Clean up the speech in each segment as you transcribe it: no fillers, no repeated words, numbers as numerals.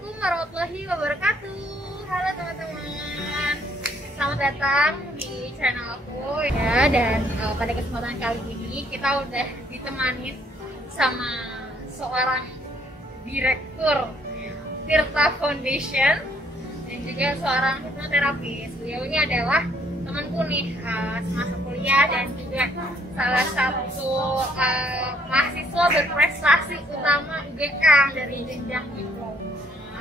Assalamualaikum warahmatullahi wabarakatuh. Halo teman-teman, selamat datang di channel aku ya. Dan pada kesempatan kali ini kita udah ditemani sama seorang direktur Tirta Foundation dan juga seorang hipnoterapis. Beliau ini adalah temanku nih semasa kuliah dan juga salah satu mahasiswa berprestasi utama UGK dari jenjang hipno.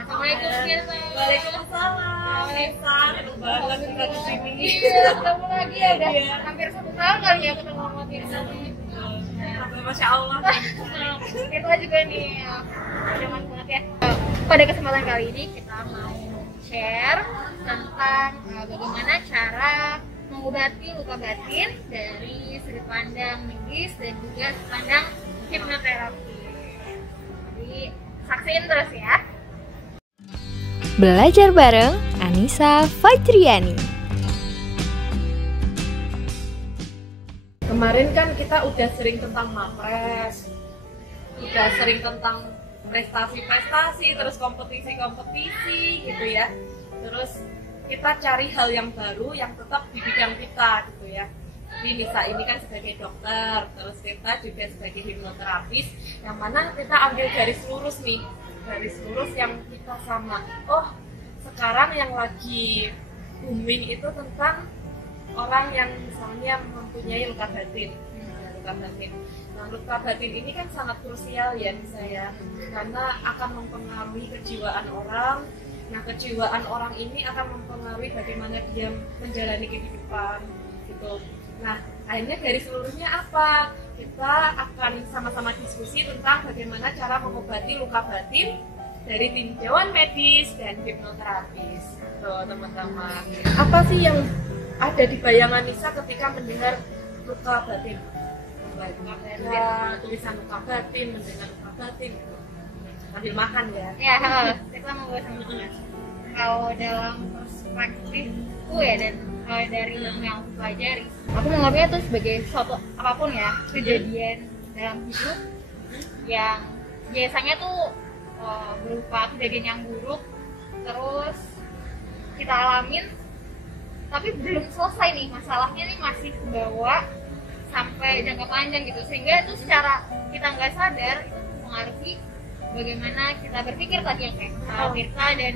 Assalamualaikum. Waalaikumsalam. Senang banget kita di sini. Iya, ketemu lagi ya. Udah hampir 1 tahun kali ya ketemu sama Tirta. Masya Allah. Kita juga nih zaman banget ya. Pada kesempatan kali ini kita mau share tentang bagaimana cara mengobati luka batin dari sudut pandang medis dan juga sudut pandang hipnoterapi. Jadi saksiin terus ya. Belajar bareng Anissa Fajriani. Kemarin kan kita udah sering tentang MAPRES, udah sering tentang prestasi-prestasi, terus kompetisi-kompetisi gitu ya. Terus kita cari hal yang baru yang tetap di bidang kita gitu ya. Jadi Nisa ini kan sebagai dokter, terus Tirta juga sebagai hipnoterapis, yang mana kita ambil garis lurus nih, garis lurus yang kita sama. Oh, sekarang yang lagi booming itu tentang orang yang misalnya mempunyai luka batin. Luka batin. Nah, luka batin ini kan sangat krusial ya Nisa ya, karena akan mempengaruhi kejiwaan orang. Nah, kejiwaan orang ini akan mempengaruhi bagaimana dia menjalani kehidupan gitu. Nah, akhirnya garis lurusnya apa? Kita akan sama-sama diskusi tentang bagaimana cara mengobati luka batin dari tinjauan medis dan hipnoterapis. Tuh, teman-teman. Apa sih yang ada di bayangan Nisa ketika mendengar luka batin? Tulisan luka batin, mendengar luka batin gitu. Sambil makan ya. Ya, kita mau bahas sama kalau dalam perspektifku ya, dan dari ilmu yang aku pelajari, aku menganggapnya itu sebagai suatu apapun ya, kejadian dalam hidup yang biasanya tuh berupa kejadian yang buruk, terus kita alamin tapi belum selesai nih masalahnya, nih masih kebawa sampai jangka panjang gitu, sehingga itu secara kita nggak sadar itu mempengaruhi bagaimana kita berpikir tadi yang kayak Tirta. Dan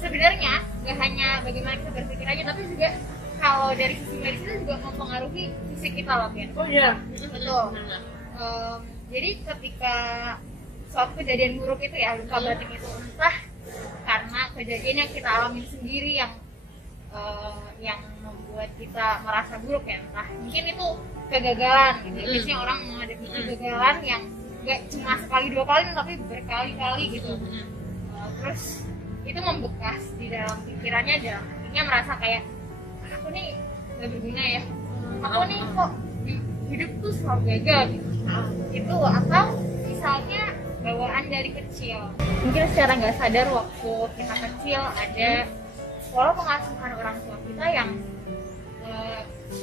sebenarnya nggak hanya bagaimana kita berpikir aja, tapi juga kalau dari sisi medis itu juga mempengaruhi fisik kita loh kan. Oh iya, betul. Jadi ketika suatu kejadian buruk itu ya, luka batin itu entah karena kejadian yang kita alami sendiri yang membuat kita merasa buruk ya, entah mungkin itu kegagalan gitu. Biasanya orang menghadapi kegagalan yang nggak cuma sekali 2 kali tapi berkali-kali gitu. Terus itu membekas di dalam pikirannya, dalam hatinya merasa kayak aku nih gak berguna ya, aku nih kok hidup tuh selalu gagal gitu. Atau misalnya bawaan dari kecil, mungkin secara nggak sadar waktu kita kecil ada pola pengasuhan orang tua kita yang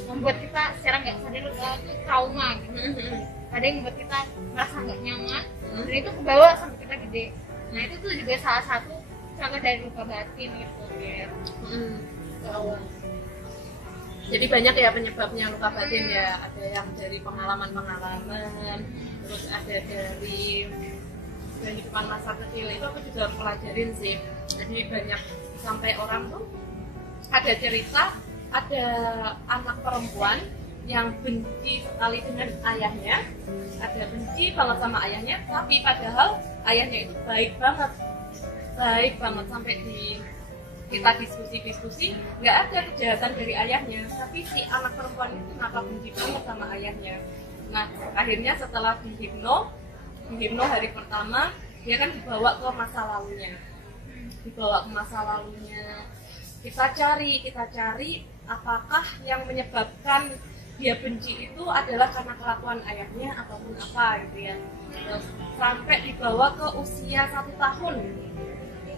membuat kita secara nggak sadar itu trauma gitu. Ada yang membuat kita merasa nggak nyaman dan itu kebawa sampai kita gede. Nah, itu tuh juga salah satu contoh dari luka batin itu ya. Jadi banyak ya penyebabnya luka batin ya. Ada yang dari pengalaman-pengalaman, terus ada dari kehidupan masa kecil. Itu aku juga pelajarin sih. Jadi banyak sampai orang tuh ada cerita, ada anak perempuan yang benci sekali dengan ayahnya, ada benci banget sama ayahnya, tapi padahal ayahnya itu baik banget sampai kita diskusi nggak ada kejahatan dari ayahnya, tapi si anak perempuan itu kenapa benci banget sama ayahnya. Nah, akhirnya setelah di hipno hari pertama dia kan dibawa ke masa lalunya, kita cari apakah yang menyebabkan dia benci itu adalah karena kelakuan ayahnya ataupun apa gitu ya. Terus sampai dibawa ke usia 1 tahun,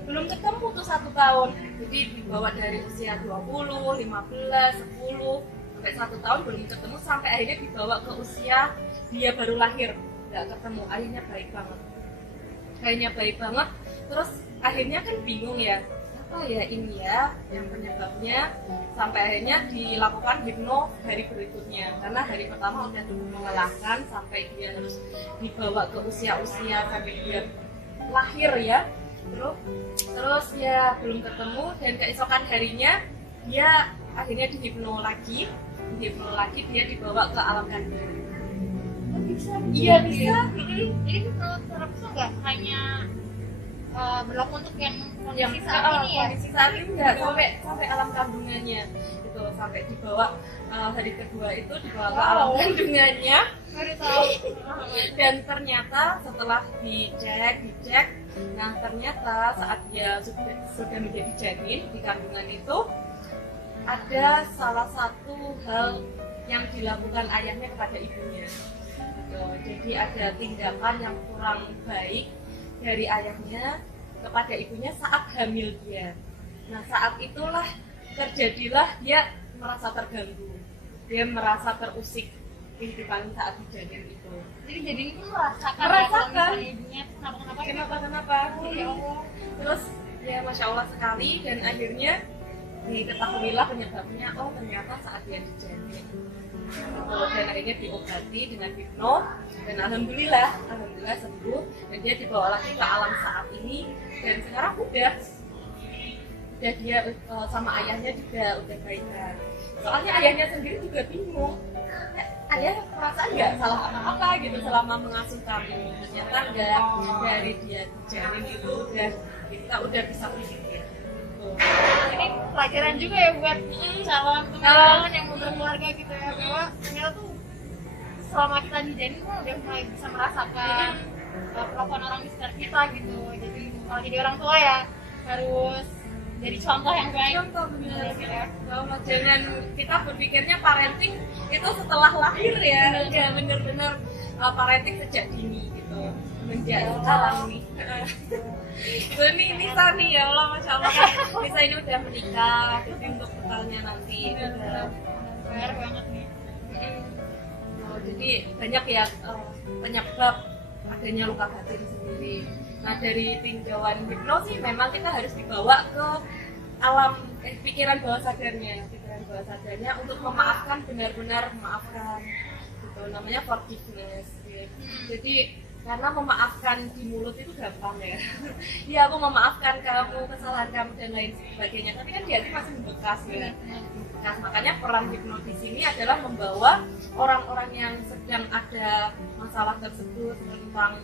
belum ketemu tuh 1 tahun, jadi dibawa dari usia 20, 15, 10 sampai 1 tahun belum ketemu, sampai akhirnya dibawa ke usia dia baru lahir, nggak ketemu. Ayahnya baik banget, terus akhirnya kan bingung ya, apa ya ini ya yang penyebabnya, sampai akhirnya dilakukan hipno hari berikutnya, karena hari pertama udah cukup melelahkan sampai dia harus dibawa ke usia-usia sampai dia lahir ya, terus ya belum ketemu, dan keesokan harinya dia akhirnya dihipno lagi dia dibawa ke alam kandungan. Bisa. Iya bisa. Jadi hipnoterapis itu nggak hanya berlaku untuk yang kondisi saat ini ya? Kondisi saat ini enggak, sampai alam kandungannya gitu, sampai dibawa hari kedua itu dibawa ke alam kandungannya. Baru tahu. Dan ternyata setelah dicek, nah ternyata saat dia sudah menjadi janin di kandungan itu ada salah satu hal yang dilakukan ayahnya kepada ibunya. Gitu. Jadi ada tindakan yang kurang baik dari ayahnya kepada ibunya saat hamil dia. Nah saat itulah terjadilah dia merasa terganggu, dia merasa terusik kehidupan saat dijanin itu. Jadi janin itu merasakan ibunya kenapa? Ya Allah. Terus ya masya Allah sekali, dan akhirnya diketahuilah penyebabnya, oh ternyata saat dia dijanin. Dan akhirnya diobati dengan hipno, dan alhamdulillah sembuh, dan dia dibawa lagi ke alam saat ini, dan sekarang udah dia sama ayahnya juga udah baikan. Soalnya ayahnya sendiri juga bingung, ayah perasaan nggak salah apa-apa gitu selama mengasuh kami. Ternyata enggak, dari dia dijanin itu kita udah bisa berpikir. Ini pelajaran juga ya buat calon teman-teman yang mau berkeluarga gitu ya, bahwa ternyata tuh selama kita dijanin tuh udah mulai bisa merasakan perlakuan orang di sekitar kita gitu. Jadi kalau jadi orang tua ya harus jadi contoh yang baik. Contoh benar ya. Bahwa jangan kita berpikirnya parenting itu setelah lahir ya, enggak, bener-bener parenting sejak dini gitu. Menjadi sekarang nih. Ini Nisa nih, ya Allah, masya Allah kan Nisa ini udah menikah, jadi untuk bekalnya nanti udah benar banget nih. Jadi banyak ya penyebab adanya luka batin sendiri. Nah dari tinjauan hipno sih memang kita harus dibawa ke alam pikiran bawah sadarnya untuk memaafkan, benar-benar memaafkan gitu, namanya forgiveness gitu. Jadi karena memaafkan di mulut itu gampang ya. Iya aku memaafkan kamu, kesalahan kamu dan lain sebagainya, tapi kan di hati masih membekas ya. Nah makanya peran hipno di sini adalah membawa orang-orang yang sedang ada masalah tersebut tentang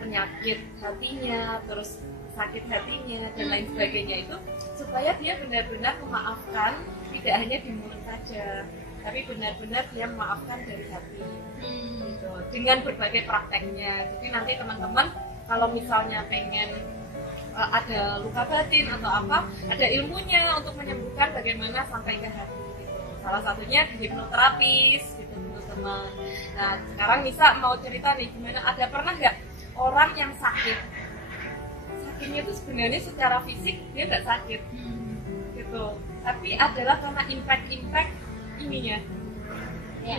penyakit hatinya, terus sakit hatinya dan lain sebagainya itu, supaya dia benar-benar memaafkan, tidak hanya di mulut saja, tapi benar-benar dia memaafkan dari hati gitu, dengan berbagai prakteknya. Jadi nanti teman-teman kalau misalnya pengen ada luka batin atau apa, ada ilmunya untuk menyembuhkan bagaimana sampai ke hati gitu. Salah satunya di hipnoterapis gitu teman-teman. Nah sekarang Nisa mau cerita nih, gimana, ada pernah nggak orang yang sakitnya itu sebenarnya secara fisik dia nggak sakit gitu, tapi adalah karena impact ininya Ya,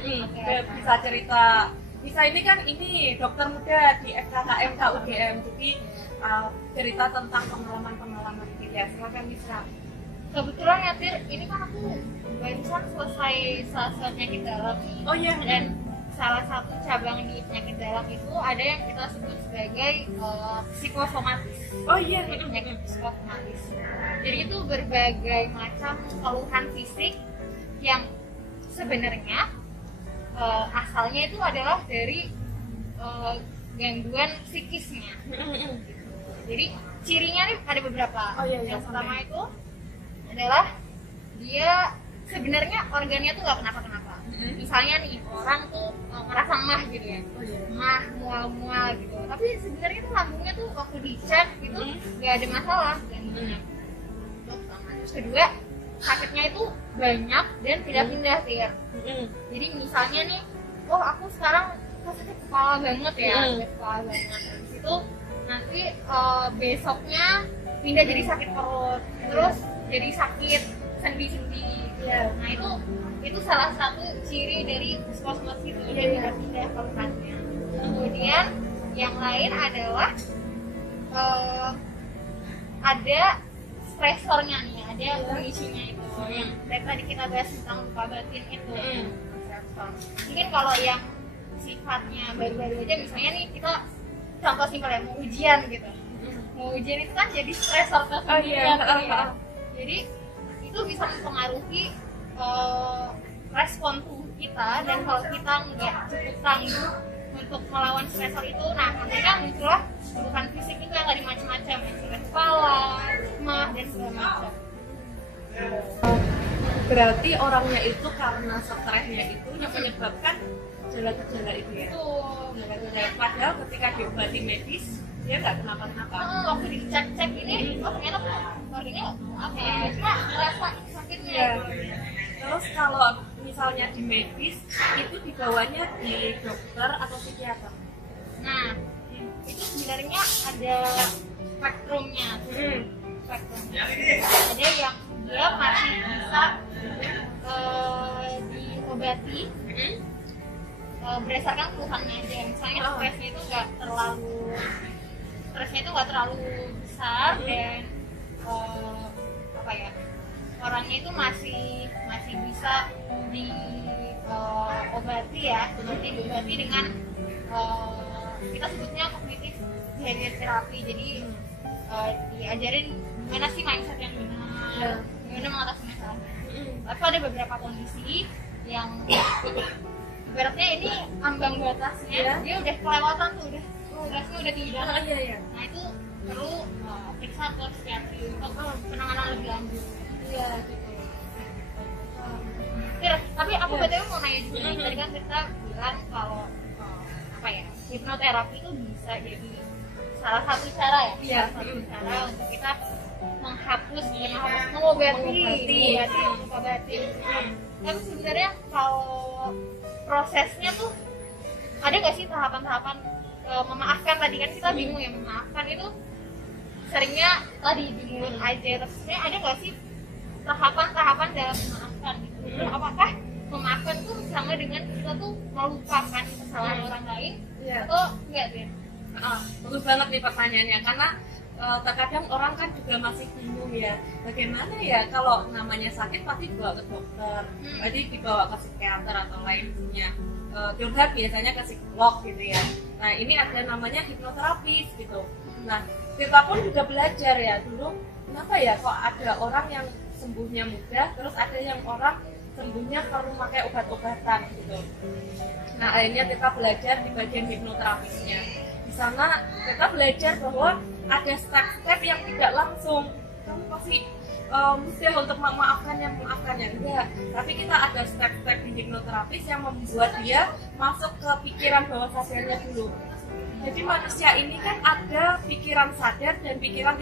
bisa cerita. Nisa ini kan dokter muda di FKKM KUGM, jadi cerita tentang pengalaman dia. Silakan Nisa. kebetulan ya Tir, ini kan aku barusan selesai penyakit dalam. Oh iya. Dan salah satu cabang di penyakit dalam itu ada yang kita sebut sebagai psikosomatis. Oh iya, penyakit psikosomatis. Jadi itu berbagai macam keluhan fisik yang sebenarnya asalnya itu adalah dari gangguan psikisnya. Jadi cirinya nih ada beberapa. Oh, iya, yang pertama itu adalah dia sebenarnya organnya tuh nggak kenapa-kenapa. Misalnya nih orang tuh ngerasa emah gitu ya, emah, mual-mual gitu. Tapi sebenarnya tuh lambungnya tuh waktu dicek gitu nggak ada masalah. Terus kedua, sakitnya itu banyak dan tidak pindah Tir. Jadi misalnya nih, oh aku sekarang sakit kepala banget ya, sakit kepala banget. Terus itu nanti besoknya pindah jadi sakit perut, terus jadi sakit sendi-sendi. Nah itu salah satu ciri dari psikosomatis itu, dia pindah-pindah keluhannya. Kemudian yang lain adalah ada stresornya nih, ada pemicunya itu yang dari tadi kita bahas tentang luka batin itu. Stresor. Mungkin kalau yang sifatnya baru-baru aja, misalnya nih kita contoh simpel ya, mau ujian gitu. Mau ujian itu kan jadi stresor tersendiri ya. Jadi itu bisa mempengaruhi respon tubuh kita, dan kalau kita nggak cukup tangguh untuk melawan stresor itu, nah nanti kan muncullah keluhan fisik itu yang tadi macam-macam, sakit kepala, mah dan segala macam. Berarti orangnya itu karena stresnya itu yang menyebabkan gejala-gejala itu ya. Gejala-gejala. Padahal ketika diobati medis dia nggak kenapa-kenapa. Waktu dicek-cek ini, oh ternyata orangnya apa ya? Cuma ngerasa sakitnya. Terus kalau misalnya di medis itu dibawanya di dokter atau psikiater. Nah, itu sebenarnya ada spektrumnya. Spektrumnya. Ada yang dia masih bisa diobati berdasarkan keluhannya aja. Misalnya stresnya itu nggak terlalu besar, dan apa ya, orangnya itu masih bisa diobati ya, seperti diobati dengan kita sebutnya cognitive behavior therapy. Jadi diajarin gimana sih mindset yang benar, gimana mengatasi masalah. Tapi ada beberapa kondisi yang ibaratnya ini ambang batasnya, dia udah kelewatan tuh, stresnya udah tinggi banget. Nah itu perlu periksa ke psikiatri untuk penanganan lebih lanjut. Iya gitu. Tapi aku btw mau nanya juga, tadi kan kita bilang kalau apa ya, hipnoterapi itu bisa jadi salah satu cara ya, salah satu cara untuk kita mengobati luka batin. Tapi sebenarnya kalau prosesnya tuh ada nggak sih tahapan-tahapan memaafkan? Tadi kan kita bingung ya, memaafkan itu seringnya tadi di mulut aja, tapi sebenarnya ada nggak sih tahapan-tahapan dalam memaafkan gitu? Apakah memaafkan tuh sama dengan kita tuh melupakan kesalahan orang lain atau enggak sih? Bagus banget nih pertanyaannya, karena terkadang orang kan juga masih bingung ya, bagaimana ya kalau namanya sakit pasti dibawa ke dokter, jadi dibawa ke psikiater atau lainnya, curhat biasanya ke psikolog gitu ya. Nah ini ada namanya hipnoterapis gitu. Nah kita pun juga belajar ya dulu, kenapa ya kok ada orang yang sembuhnya mudah, terus ada yang orang sembuhnya perlu pakai obat-obatan gitu. Nah akhirnya kita belajar di bagian hipnoterapisnya. Di sana kita belajar bahwa ada step-step yang tidak langsung kamu pasti mudah untuk memaafkannya enggak, tapi kita ada step-step di hipnoterapis yang membuat dia masuk ke pikiran bawah sadarnya dulu. Jadi manusia ini kan ada pikiran sadar dan pikiran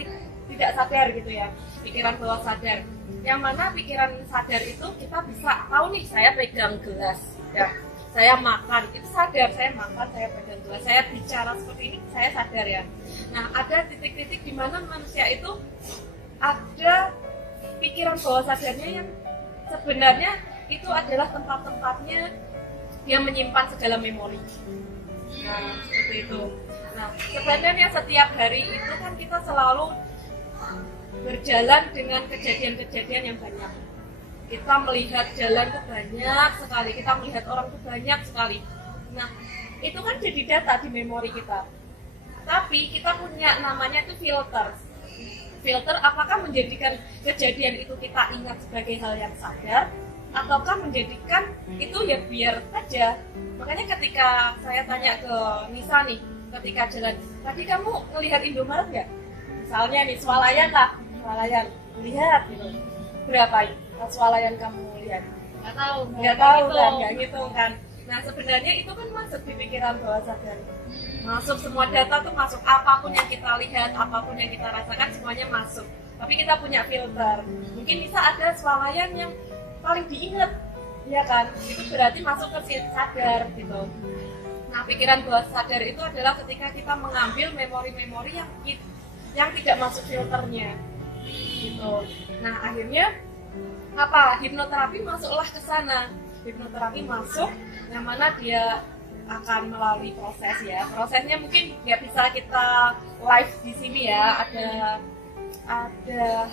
tidak sadar gitu ya, pikiran bawah sadar, yang mana pikiran sadar itu kita bisa tahu nih, saya pegang gelas ya, saya makan, itu sadar, saya makan, saya pegang gelas, saya bicara seperti ini, saya sadar ya. Nah ada titik-titik di mana manusia itu ada pikiran bawah sadarnya yang sebenarnya itu adalah tempat-tempatnya dia menyimpan segala memori. Nah seperti itu. Nah sebenarnya setiap hari itu kan kita selalu berjalan dengan kejadian-kejadian yang banyak. Kita melihat jalan itu banyak sekali, kita melihat orang itu banyak sekali. Nah itu kan jadi data di memori kita. Tapi kita punya namanya itu filter. Filter apakah menjadikan kejadian itu kita ingat sebagai hal yang sadar, ataukah menjadikan itu ya biar aja. Makanya ketika saya tanya ke Nisa nih, ketika jalan, tadi kamu ngelihat Indomaret nggak? Misalnya nih swalayan lah, swalayan lihat gitu. Berapa swalayan kamu lihat? Nggak tahu kan, nggak ngitung kan. Nah sebenarnya itu kan masuk di pikiran bawah sadar. Masuk semua data tuh masuk, apapun yang kita lihat, apapun yang kita rasakan semuanya masuk. Tapi kita punya filter. Mungkin bisa ada swalayan yang paling diingat, ya kan? Itu berarti masuk ke sadar gitu. Nah pikiran bawah sadar itu adalah ketika kita mengambil memori-memori yang tidak masuk filternya gitu. Nah akhirnya apa? Hipnoterapi masuklah ke sana. Hipnoterapi masuk, yang mana dia akan melalui proses ya. Prosesnya mungkin nggak bisa kita live di sini ya. Ada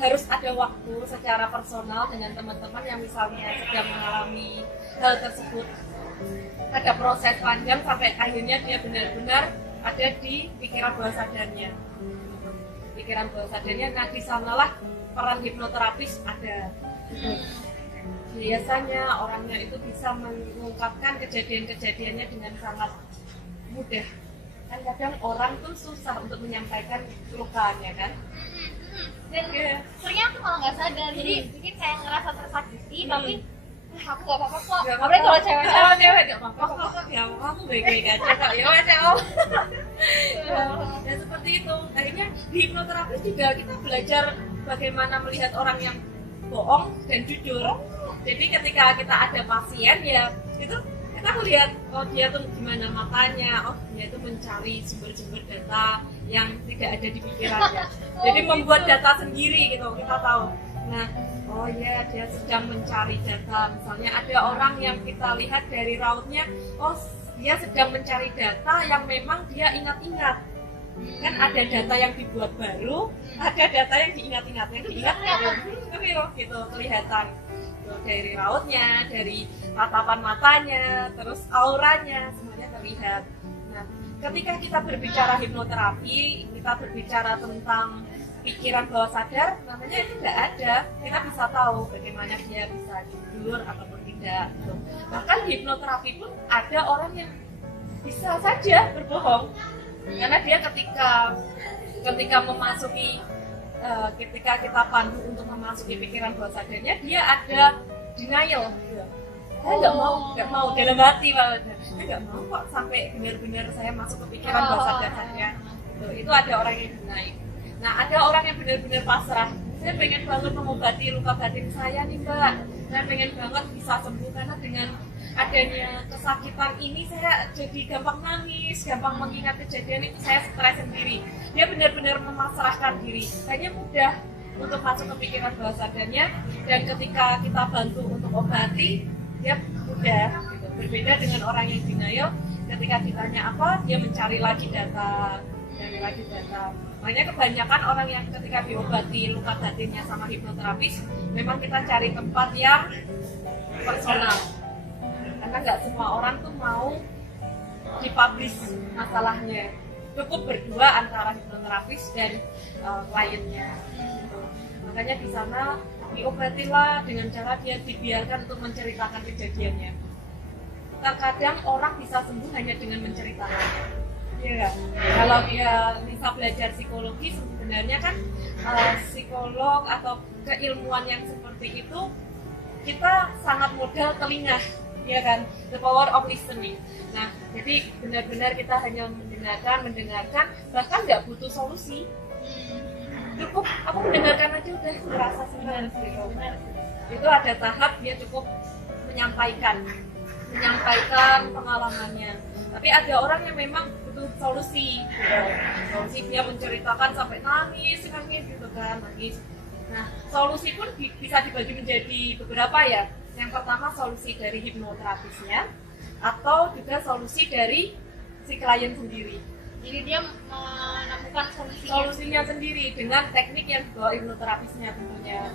harus ada waktu secara personal dengan teman-teman yang misalnya sedang mengalami hal tersebut. Ada proses panjang sampai akhirnya dia benar-benar ada di pikiran bawah sadarnya. Pikiran bawah sadarnya, nah di sanalah peran hipnoterapis ada. Biasanya orangnya itu bisa mengungkapkan kejadian-kejadiannya dengan sangat mudah. Kan kadang orang tuh susah untuk menyampaikan lukanya kan. Dan seringnya aku malah nggak sadar, jadi mungkin kayak ngerasa tersakiti, tapi aku gak apa-apa kok. Apalagi kalau cewek gak apa-apa kok, ya aku baik-baik aja kok, ya wajar om. Ya seperti itu. Akhirnya di hipnoterapis juga kita belajar bagaimana melihat orang yang bohong dan jujur. Jadi ketika kita ada pasien ya itu kita melihat oh dia tuh gimana matanya, oh dia tuh mencari sumber-sumber data yang tidak ada di pikirannya. Jadi membuat data sendiri gitu, kita tahu. Nah, oh ya dia sedang mencari data. Misalnya ada orang yang kita lihat dari rautnya, oh dia sedang mencari data yang memang dia ingat-ingat. Kan ada data yang dibuat baru, ada data yang diingat-ingat. Yang diingat gitu kelihatan. Dari rautnya, dari tatapan matanya, terus auranya, semuanya terlihat. Nah, ketika kita berbicara hipnoterapi, kita berbicara tentang pikiran bawah sadar, namanya itu nggak ada. Kita bisa tahu bagaimana dia bisa jujur ataupun tidak. Gitu. Bahkan di hipnoterapi pun ada orang yang bisa saja berbohong, karena dia ketika memasuki ketika kita pandu untuk memasuki pikiran bawah sadarnya, dia ada denial. Saya nggak mau dalam hati malah. Saya nggak mau kok sampai benar-benar saya masuk ke pikiran bawah sadar saja. Itu ada orang yang denial. Nah, ada orang yang benar-benar pasrah. Saya pengen banget mengobati luka batin saya nih Mbak. Saya pengen banget bisa sembuh karena dengan adanya kesakitan ini saya jadi gampang nangis, gampang mengingat kejadian itu, saya stres sendiri. Dia benar-benar memasrahkan diri. Kayaknya mudah untuk masuk ke pikiran bawah sadarnya, dan ketika kita bantu untuk obati, dia mudah. Gitu. Berbeda dengan orang yang denial, ketika ditanya apa, dia mencari lagi data. Makanya kebanyakan orang yang ketika diobati luka batinnya sama hipnoterapis, memang kita cari tempat yang personal. Karena nggak semua orang tuh mau dipublish masalahnya. Cukup berdua antara hipnoterapis dan kliennya. Gitu. Makanya di sana diobatilah dengan cara dia dibiarkan untuk menceritakan kejadiannya. Terkadang orang bisa sembuh hanya dengan menceritakannya. Iya, kalau dia bisa belajar psikologi, sebenarnya kan psikolog atau keilmuan yang seperti itu kita sangat modal telinga, ya kan, the power of listening. Nah, jadi benar-benar kita hanya mendengarkan, bahkan nggak butuh solusi. Cukup aku mendengarkan aja udah merasa senang gitu. Itu ada tahap dia cukup menyampaikan pengalamannya. Tapi ada orang yang memang butuh solusi, solusi dia menceritakan sampai nangis gitu kan, nangis. Nah, solusi pun bisa dibagi menjadi beberapa ya. Yang pertama solusi dari hipnoterapisnya, atau juga solusi dari si klien sendiri. Jadi dia menemukan solusinya sendiri dengan teknik yang dibawa hipnoterapisnya tentunya.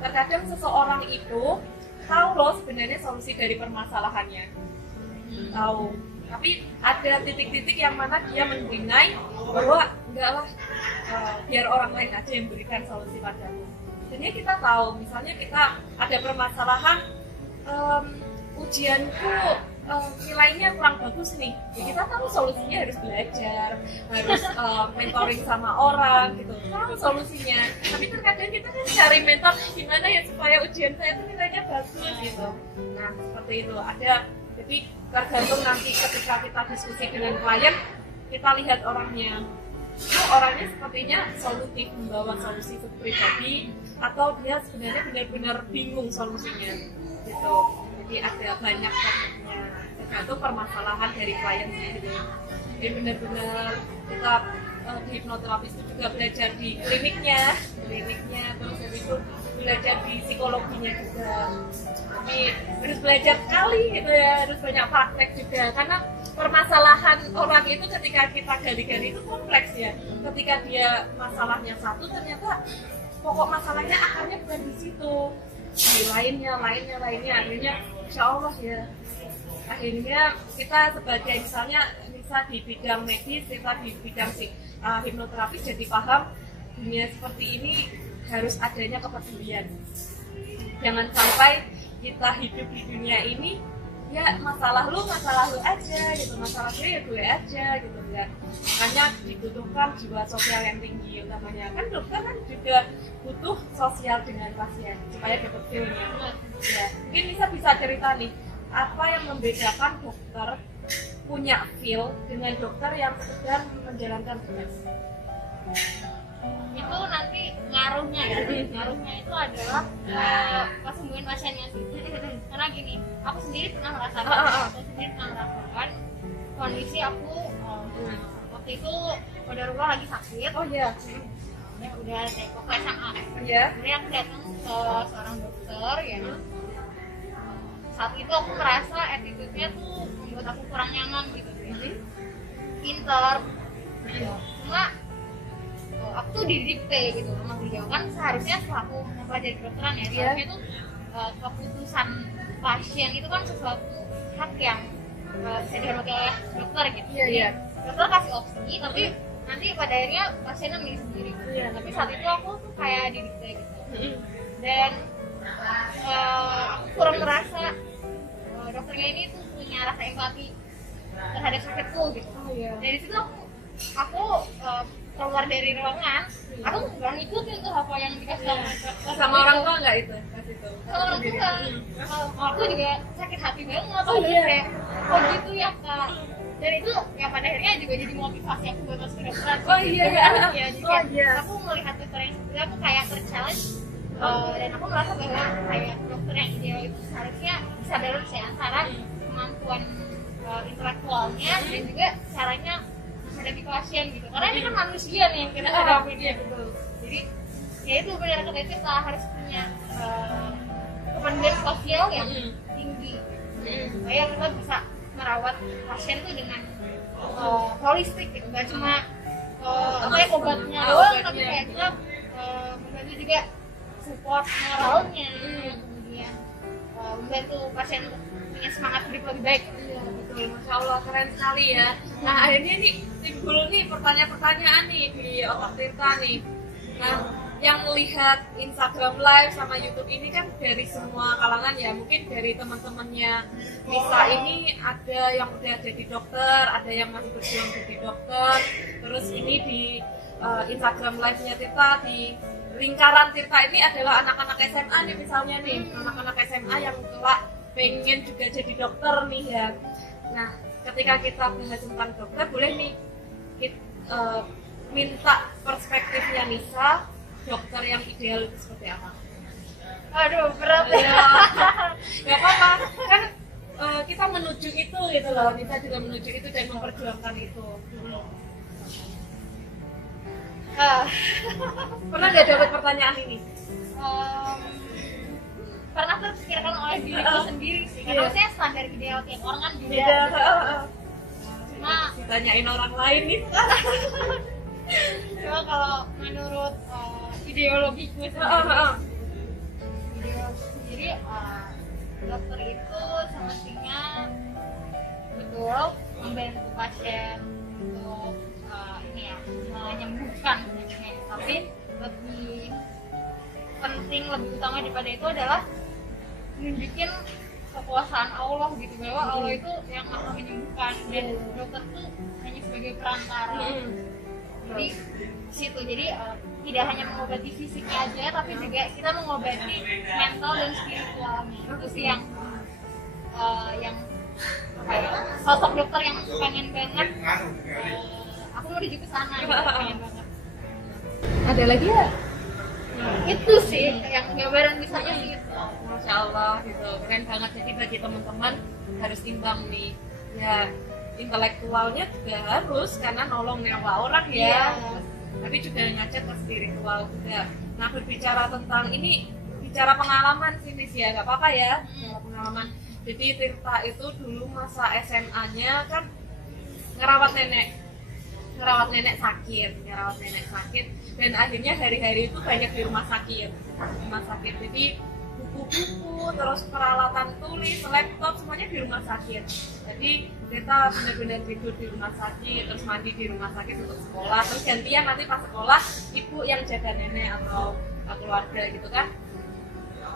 Terkadang seseorang itu tahu loh sebenarnya solusi dari permasalahannya, tahu. Tapi ada titik-titik yang mana dia mendinai bahwa enggak lah, biar orang lain aja yang berikan solusi padamu. Jadi kita tahu, misalnya kita ada permasalahan, ujianku nilainya kurang bagus nih, ya kita tahu solusinya harus belajar, harus mentoring sama orang gitu, tahu solusinya. Tapi terkadang kita kan cari mentor gimana ya supaya ujian saya itu nilainya bagus gitu. Nah seperti itu ada. Jadi tergantung nanti ketika kita diskusi dengan klien, kita lihat orangnya. Orangnya sepertinya solutif, membawa solusi pribadi, atau dia sebenarnya benar-benar bingung solusinya gitu. Jadi ada banyak tekniknya, tergantung permasalahan dari klien sendiri. Jadi benar-benar kita di hipnoterapis itu juga belajar di kliniknya, terus itu belajar di psikologinya juga. Tapi harus belajar sekali gitu ya, harus banyak praktek juga, karena permasalahan orang itu ketika kita gali-gali itu kompleks ya. Ketika dia masalahnya satu, ternyata pokok masalahnya akarnya bukan di situ, di lainnya. Akhirnya insya Allah ya, akhirnya kita sebagai misalnya Nisa di bidang medis, kita di bidang hipnoterapis, jadi paham dunia seperti ini harus adanya kepedulian. Jangan sampai kita hidup di dunia ini ya masalah lu aja gitu, masalah gue aja gitu ya. Makanya dibutuhkan jiwa sosial yang tinggi, utamanya kan dokter kan juga butuh sosial dengan pasien supaya dapat feel-nya. Ya, mungkin bisa cerita nih, apa yang membedakan dokter punya feel dengan dokter yang sekedar menjalankan tugas? Itu nanti ngaruhnya ya, ngaruhnya itu adalah kesembuhan pasiennya sih. Karena gini, aku sendiri pernah merasakan kondisi aku waktu itu qadarullah lagi sakit. Oh iya. Ya udah depok SMA. Iya. Kemudian aku datang ke seorang dokter ya. Saat itu aku merasa attitude-nya tuh membuat aku kurang nyaman gitu. Pinter. Cuma aku tuh didikte gitu sama beliau, kan seharusnya setelah aku mempelajari kedokteran ya, seharusnya tuh keputusan pasien itu kan sesuatu hak yang bisa dihormati oleh dokter gitu. Jadi dokter kasih opsi, tapi nanti pada akhirnya pasiennya milih sendiri. Tapi saat itu aku tuh kayak didikte gitu, dan aku kurang merasa dokternya ini tuh punya rasa empati terhadap sakitku gitu. Dari situ aku keluar dari ruangan, aku nggak ngikutin tuh apa yang dikasih sama orang tua nggak itu kasih tuh? Sama orang tua, aku juga sakit hati banget. Kayak oh gitu ya Kak. Dan itu ya pada akhirnya juga jadi motivasi aku buat masuk kedokteran. Ya, jadi aku melihat dokter yang sebenarnya aku kayak ter-challenge, dan aku merasa bahwa kayak dokter yang ideal itu seharusnya bisa balance ya antara kemampuan intelektualnya dan juga caranya menghadapi pasien gitu, karena ini kan manusia nih yang kita hadapi dia gitu. Jadi ya itu benar kata kita harus punya kepedulian sosial yang tinggi supaya kita bisa merawat pasien tuh dengan holistik gitu, nggak cuma obatnya doang, tapi kayak kita membantu juga support moralnya, kemudian membantu pasien punya semangat hidup lebih baik. Masya Allah, keren sekali ya. Nah akhirnya nih timbul nih pertanyaan-pertanyaan nih di otak Tirta nih. Nah yang melihat Instagram Live sama YouTube ini kan dari semua kalangan ya, mungkin dari teman-temannya Nisa ini ada yang udah jadi dokter, ada yang masih berjuang jadi dokter. Terus ini di Instagram Live-nya Tirta, di lingkaran Tirta ini adalah anak-anak SMA nih misalnya nih, anak-anak SMA yang kelak pengen juga jadi dokter nih ya. Nah, ketika kita bahas tentang dokter, boleh nih kita, minta perspektifnya Nisa, dokter yang ideal itu seperti apa? Aduh, berat ya. Gak apa-apa, kan kita menuju itu gitu loh, Nisa juga menuju itu dan memperjuangkan itu. Pernah nggak dapat pertanyaan ini? Pernah terpikirkan oleh diriku sendiri sih, karena saya standar ideal tiap orang kan beda. Cuma ditanyain orang lain nih. Cuma kalau menurut ideologiku sendiri, dokter itu semestinya betul membantu pasien untuk ini ya, menyembuhkan penyakitnya, tapi lebih penting, lebih utama daripada itu adalah nunjukin kekuasaan Allah gitu, bahwa Allah itu yang maha menyembuhkan dan dokter itu hanya sebagai perantara. Jadi situ, jadi tidak hanya mengobati fisiknya aja, tapi juga kita mengobati mental dan spiritualnya. Itu sih yang apa ya, sosok dokter yang pengen banget aku menuju ke sana gitu, pengen banget. Ada lagi ya? Itu sih yang gambaran bisanya sih itu. Masya Allah gitu, keren banget. Jadi bagi teman-teman harus timbang nih ya, intelektualnya juga harus, karena nolong nyawa orang ya, tapi juga ngajak ke spiritual juga. Nah berbicara tentang ini, bicara pengalaman sih Miss ya, nggak apa-apa ya, pengalaman. Jadi Tirta itu dulu masa SMA-nya kan ngerawat nenek sakit dan akhirnya hari-hari itu banyak di rumah sakit. Jadi buku-buku, terus peralatan tulis, laptop, semuanya di rumah sakit. Jadi kita benar-benar tidur di rumah sakit, terus mandi di rumah sakit untuk sekolah, terus gantian nanti pas sekolah ibu yang jaga nenek atau keluarga gitu kan.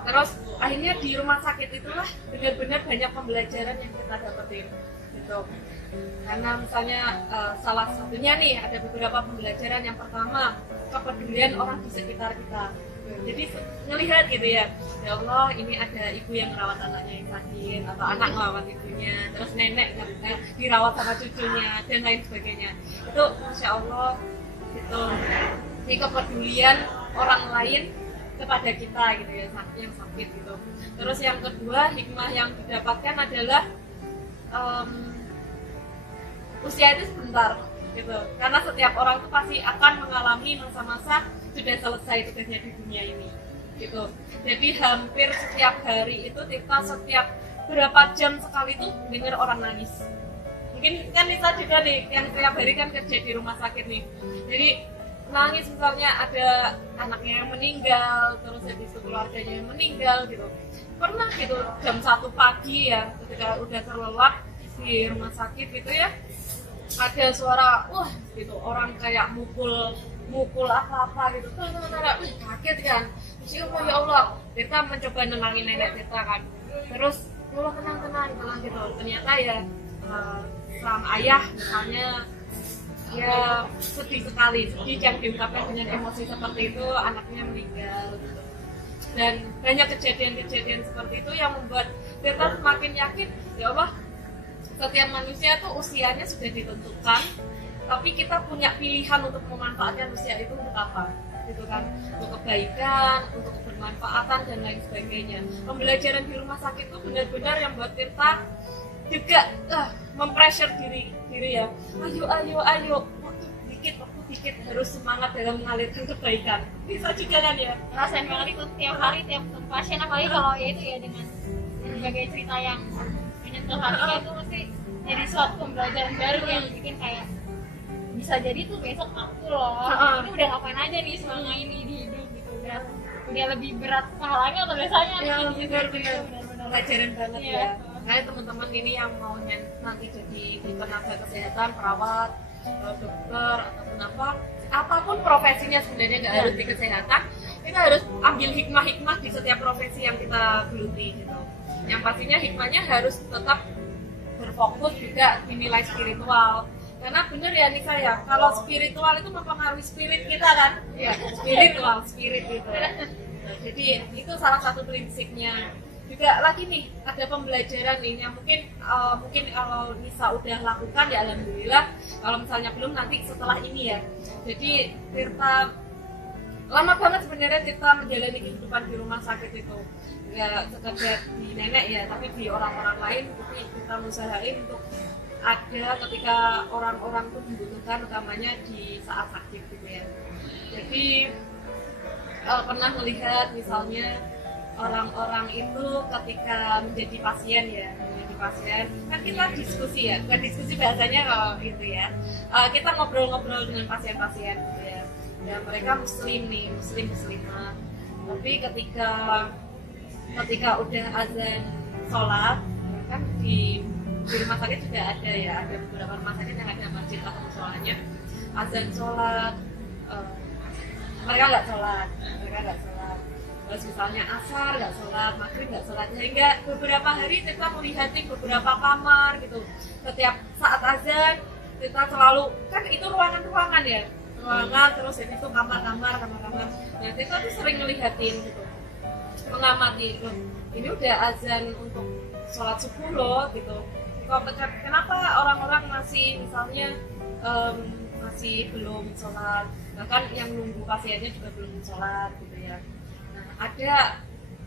Terus akhirnya di rumah sakit itulah benar-benar banyak pembelajaran yang kita dapetin gitu. Karena misalnya salah satunya nih ada beberapa pembelajaran. Yang pertama, kepedulian orang di sekitar kita. Jadi ngelihat gitu ya Allah, ini ada ibu yang merawat anaknya yang sakit, atau anak merawat ibunya, terus nenek dirawat sama cucunya dan lain sebagainya. Itu Masya Allah gitu, ini kepedulian orang lain kepada kita gitu ya, yang sakit gitu. Terus yang kedua, hikmah yang didapatkan adalah usia itu sebentar gitu, karena setiap orang itu pasti akan mengalami masa-masa sudah selesai tugasnya di dunia ini gitu. Jadi hampir setiap hari itu kita setiap berapa jam sekali tuh dengar orang nangis. Mungkin kan Nisa juga nih yang setiap hari kan kerja di rumah sakit nih, jadi nangis misalnya ada anaknya yang meninggal, terus habis itu keluarganya yang meninggal gitu. Pernah gitu jam 1 pagi ya, ketika udah terlelap di rumah sakit gitu ya, ada suara wah gitu, orang kayak mukul apa-apa gitu. Kaget kan, terus ya Allah, kita mencoba nenangin nenek kita kan, terus ya Allah tenang gitu. Ternyata ya sang ayah misalnya ya sedih sekali, yang diungkapkan dengan emosi seperti itu, anaknya meninggal gitu. Dan banyak kejadian-kejadian seperti itu yang membuat kita semakin yakin ya Allah, setiap manusia tuh usianya sudah ditentukan, tapi kita punya pilihan untuk memanfaatkan usia itu untuk apa gitu kan, untuk kebaikan, untuk bermanfaatan dan lain sebagainya. Pembelajaran di rumah sakit itu benar-benar yang buat kita juga mempressure diri ya, ayo waktu dikit harus semangat dalam mengalirkan kebaikan. Bisa juga kan ya, rasain banget itu tiap hari, tiap ketemu pasien, apalagi kalau ya itu ya dengan berbagai cerita yang menyentuh hatinya, itu mesti jadi suatu pembelajaran baru yang bikin kayak bisa jadi tuh besok aku loh ini udah ngapain aja nih selama ini di hidup gitu, udah lebih berat pahalanya atau biasanya ya, nih benar-benar pelajaran banget ya. Ya. Nah teman-teman ini yang mau nanti jadi tenaga kesehatan, perawat, dokter ataupun apapun profesinya, sebenarnya nggak harus di kesehatan, kita harus ambil hikmah-hikmah di setiap profesi yang kita geluti gitu. Yang pastinya hikmahnya harus tetap berfokus juga di nilai spiritual, karena bener ya Nisa ya, kalau spiritual itu mempengaruhi spirit kita kan ya, spirit gitu. Nah, jadi itu salah satu prinsipnya. Juga lagi nih ada pembelajaran nih yang mungkin kalau Nisa udah lakukan ya alhamdulillah, kalau misalnya belum nanti setelah ini ya. Jadi Tirta lama banget sebenarnya kita menjalani kehidupan di rumah sakit itu, ya sekedar di nenek ya, tapi di orang-orang lain kita usahain untuk ada ketika orang-orang itu membutuhkan, utamanya di saat sakit gitu ya. Jadi pernah melihat misalnya orang-orang itu ketika menjadi pasien kan kita diskusi ya, bukan diskusi bahasanya kalau gitu ya, kita ngobrol-ngobrol dengan pasien-pasien gitu ya. Dan mereka muslimah, tapi ketika udah azan sholat kan di rumah sakit juga ada ya, ada beberapa rumah sakit yang ada masjid atau musolanya, azan sholat mereka nggak sholat. Terus misalnya asar nggak sholat, maghrib nggak sholat, sehingga beberapa hari kita melihat beberapa kamar gitu, setiap saat azan kita selalu kan itu ruangan ya, terus itu kamar. Nah kita tuh sering ngelihatin gitu, mengamati loh, ini udah azan untuk sholat subuh loh gitu. Kenapa orang-orang masih misalnya masih belum sholat, bahkan yang nunggu pasiennya juga belum sholat gitu ya. Nah, ada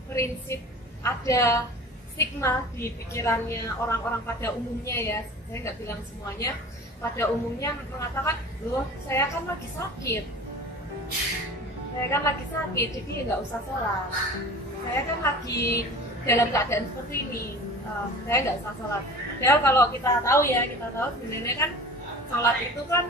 prinsip, ada stigma di pikirannya orang-orang pada umumnya ya, saya nggak bilang semuanya, pada umumnya mengatakan, loh saya kan lagi sakit, jadi nggak usah sholat, saya kan lagi dalam keadaan seperti ini, saya nggak usah sholat. Padahal kalau kita tahu sebenarnya kan sholat itu kan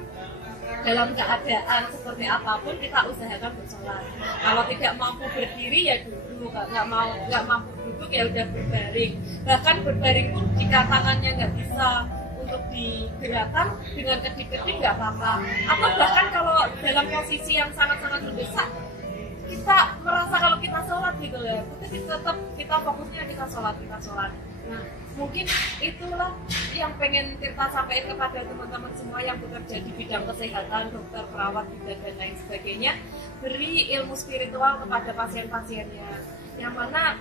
dalam keadaan seperti apapun kita usahakan bersolat. Kalau tidak mampu berdiri ya duduk, nggak mampu duduk ya udah berbaring. Bahkan berbaring pun jika tangannya nggak bisa untuk digerakkan dengan kedip-kedip nggak apa-apa. Atau bahkan kalau dalam posisi yang sangat-sangat mendesak, kita merasa kalau kita sholat gitu ya, tapi tetap kita fokusnya kita sholat. Nah, mungkin itulah yang pengen Tirta sampaikan kepada teman-teman semua yang bekerja di bidang kesehatan, dokter, perawat, bidan, dan lain sebagainya. Beri ilmu spiritual kepada pasien-pasiennya, yang mana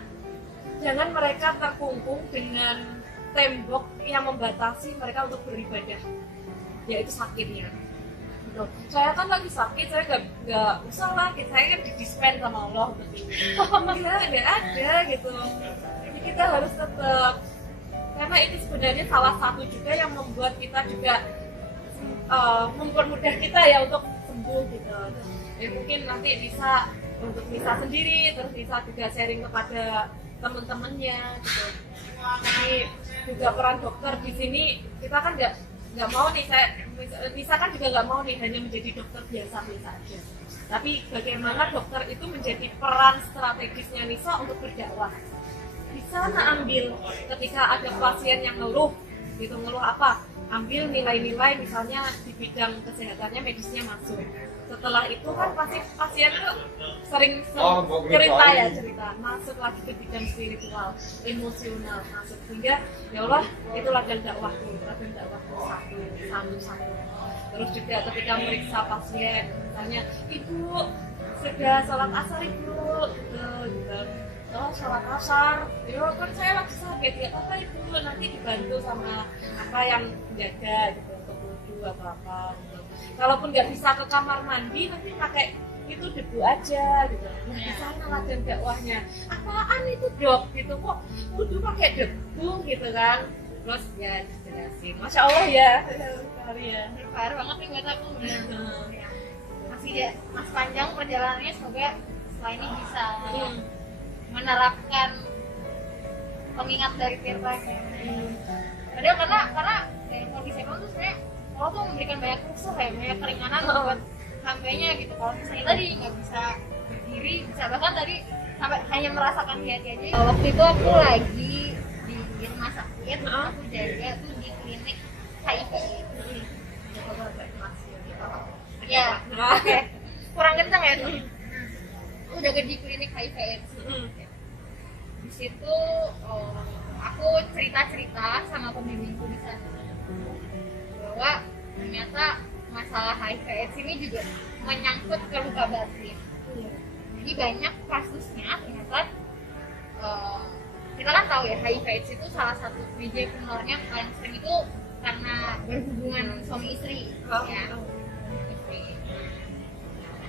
jangan mereka terkungkung dengan tembok yang membatasi mereka untuk beribadah, yaitu sakitnya. Saya kan lagi sakit, saya nggak usah lah, saya kan didispen sama Allah untuk ini. Nggak ada gitu. Jadi kita harus tetap, karena ini sebenarnya salah satu juga yang membuat kita juga mempermudah kita ya untuk sembuh gitu. Ya mungkin nanti bisa untuk Nisa sendiri, terus bisa juga sharing kepada teman-temannya gitu. Jadi juga peran dokter di sini kita kan nggak mau nih, Nisa kan juga nggak mau nih hanya menjadi dokter biasa-biasa aja. Tapi bagaimana dokter itu menjadi peran strategisnya Nisa untuk berdakwah. Di sana ambil ketika ada pasien yang ngeluh apa? Ambil nilai-nilai misalnya di bidang kesehatannya, medisnya masuk. Setelah itu kan pasti pasien tuh sering cerita masuk lagi ke bidang spiritual, emosional masuk, sehingga ya Allah itu ladang dakwahku satu. Terus juga ketika meriksa pasien, misalnya ibu sudah sholat asar ibu, gitu. Oh sholat asar, ya kan saya lagi sakit ya apa ibu, nanti dibantu sama apa yang menjaga gitu untuk wudhu apa gitu. Kalaupun nggak bisa ke kamar mandi, nanti pakai itu debu aja gitu. Nah di sana ladang dakwahnya. Apaan itu dok? Gitu kok wudhu pakai debu gitu kan? Terus ya dijelasin. Masya Allah ya. Parah banget nih buat aku. Masih ya, mas panjang perjalanannya, semoga setelah ini bisa menerapkan pengingat dari Tirta. Padahal karena kondisi emang tuh sebenarnya Allah tuh memberikan banyak rusuh ya, banyak keringanan buat hambanya gitu. Kalau misalnya tadi nggak bisa berdiri, bisa bahkan tadi sampai hanya merasakan hati aja. Waktu itu aku lagi di rumah sakit, aku jaga tuh di klinik HIV. Ya, oke. Kurang kencang ya tuh. Aku jaga di klinik HIV. Di situ aku cerita sama pembimbingku di sana bahwa ternyata masalah HIV/AIDS ini juga menyangkut ke luka batin. Jadi banyak kasusnya ternyata kita kan tahu ya, HIV/AIDS itu salah satu media penularannya paling sering itu karena berhubungan suami istri. Ya.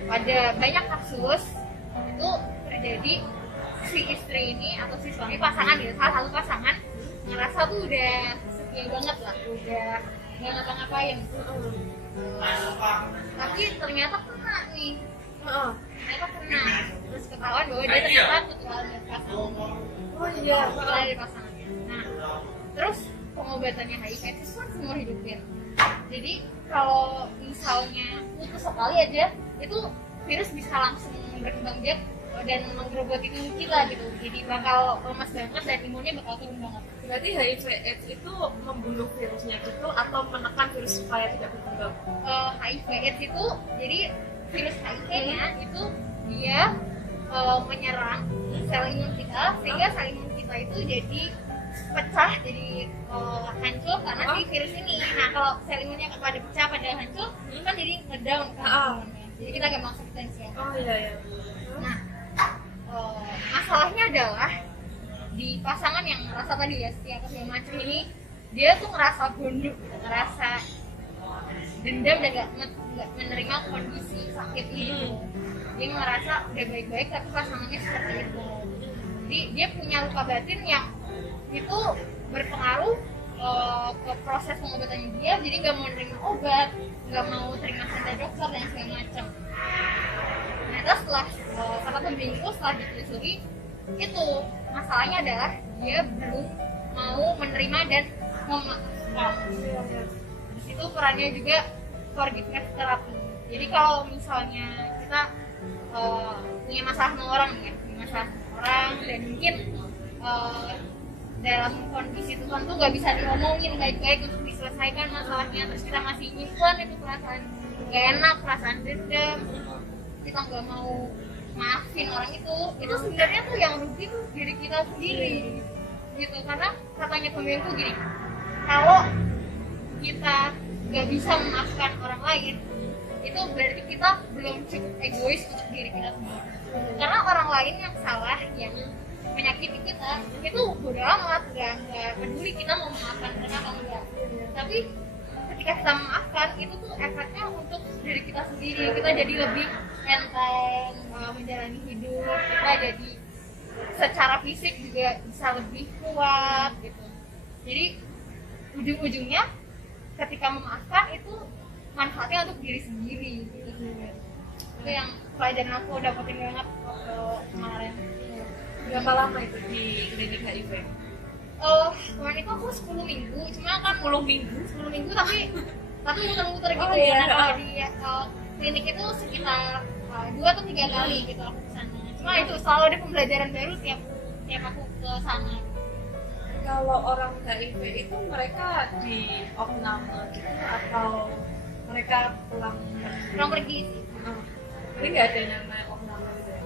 Pada banyak kasus itu terjadi si istri ini atau si suami, pasangan ya, salah satu pasangan ngerasa tuh udah setia banget lah, udah nggak ngapa-ngapain, tapi ternyata kena nih, terus ketahuan bahwa dia ternyata ketularan dari pasangan. Ketularan dari pasangannya. Nah, terus pengobatannya HIV itu kan seumur hidupnya. Jadi kalau misalnya putus sekali aja, itu virus bisa langsung berkembang biak dan menggerogoti tubuh kita gitu. Jadi bakal lemas banget dan imunnya bakal turun banget. Berarti HIV/AIDS itu membunuh virusnya gitu atau menekan virus supaya tidak berkembang? HIV/AIDS itu, jadi virus HIV-nya itu dia menyerang sel imun kita, sehingga sel imun kita itu jadi pecah, jadi hancur karena si virus ini. Nah kalau sel imunnya pada pecah, pada hancur, kan jadi ngedown kan imunnya. Jadi kita gak masuk tensi. Nah masalahnya adalah di pasangan yang ngerasa tadi ya setia segala macam ini, dia tuh ngerasa gondok, ngerasa dendam dan gak menerima kondisi sakit itu. Dia ngerasa udah baik-baik tapi pasangannya seperti itu. Jadi dia punya luka batin yang itu berpengaruh ke proses pengobatannya dia. Jadi gak mau menerima obat, gak mau terima saran dokter dan segala macam. Ternyata setelah kata pembimbingku, setelah ditelusuri, itu masalahnya adalah dia belum mau menerima dan memaafkan. Di itu perannya juga forgiveness therapy. Jadi kalau misalnya kita punya masalah sama orang ya, punya masalah sama orang dan mungkin dalam kondisi tertentu nggak bisa diomongin baik-baik untuk diselesaikan masalahnya, terus kita masih nyimpan itu perasaan nggak enak, perasaan dendam, kita nggak mau maafin orang itu sebenarnya tuh yang rugi tuh diri kita sendiri gitu. Karena katanya pemimpin gini, kalau kita nggak bisa memaafkan orang lain itu berarti kita belum cukup egois untuk diri kita sendiri. Karena orang lain yang salah, yang menyakiti kita itu bodo amat, nggak peduli kita mau memaafkan mereka atau enggak. Tapi ketika kita memaafkan itu tuh efeknya untuk diri kita sendiri, kita jadi lebih enteng menjalani hidup, kita jadi secara fisik juga bisa lebih kuat gitu. Jadi ujung-ujungnya ketika memaafkan itu manfaatnya untuk diri sendiri gitu. Itu yang pelajaran aku dapetin banget waktu kemarin. Berapa lama itu di klinik HIV? Kemarin itu aku 10 minggu, cuma kan 10 minggu tapi muter-muter gitu. Oh, iya. Nah, kalau di klinik itu sekitar 2 atau 3 kali gitu aku kesana. Cuma itu selalu ada pembelajaran baru tiap aku ke sana. Kalau orang HIV itu mereka di opname gitu atau mereka pulang pergi sih. Jadi nggak ada nama opname gitu ya?